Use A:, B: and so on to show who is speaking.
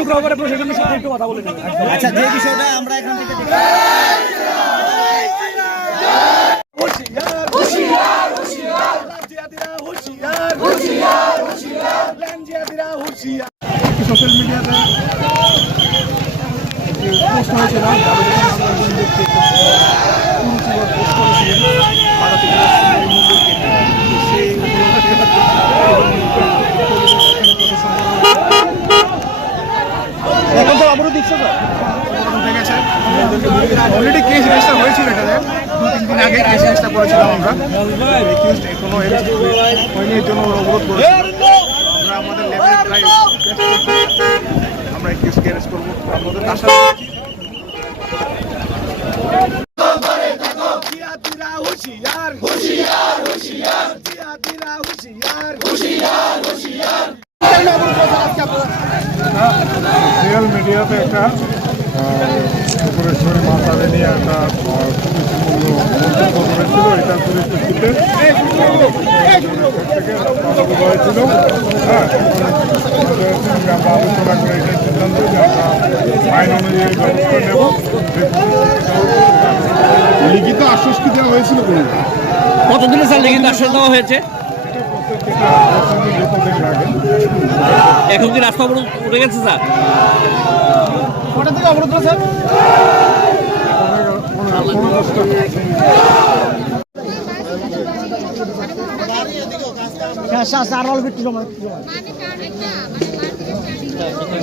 A: টুকরা করে প্রশাসনের সাথে একটু কথা বলে
B: আচ্ছা যে বিষয়টা আমরা এখান থেকে
C: সোশ্যাল মিডিয়াতে পোস্ট হয়েছিল। গেছে অলরেডি কেস রেজিস্টার হয়েছিল এটাতে। দু তিন দিন আগে কেস রেজিস্টার করেছিলাম আমরা। কোনো হয়নি এর জন্য ওরা অবরোধ করেছিল আমরা আমাদের লেভেল আমরা কেসকে অ্যারেস্ট করব। আমাদের আশা
D: হুশিয়ার হুশিয়ার হুশিয়ার। হুশিয়ার হুশিয়ার হুশিয়ার
C: মিডিয়াতে একটা সুপরেশ্বরী মাতাকে নিয়ে একটা মূল্য মন্তব্য করেছিল এটার পরিপ্রেক্ষিতে থেকে হয়েছিল হ্যাঁ আমরা আলোচনা করে এটাই সিদ্ধান্ত যে আমরা আইন অনুযায়ী ব্যবস্থা নেব লিখিত আশ্বাস কি দেওয়া হয়েছিল কোনো
A: কতদিনে স্যার লিখিত আশ্বাস দেওয়া হয়েছে? এখন কি রাস্তা অবরোধ উঠে গেছে স্যার?
C: কটা থেকে অবরোধ স্যার
E: মানে টার্গেটটা মানে মার্কেট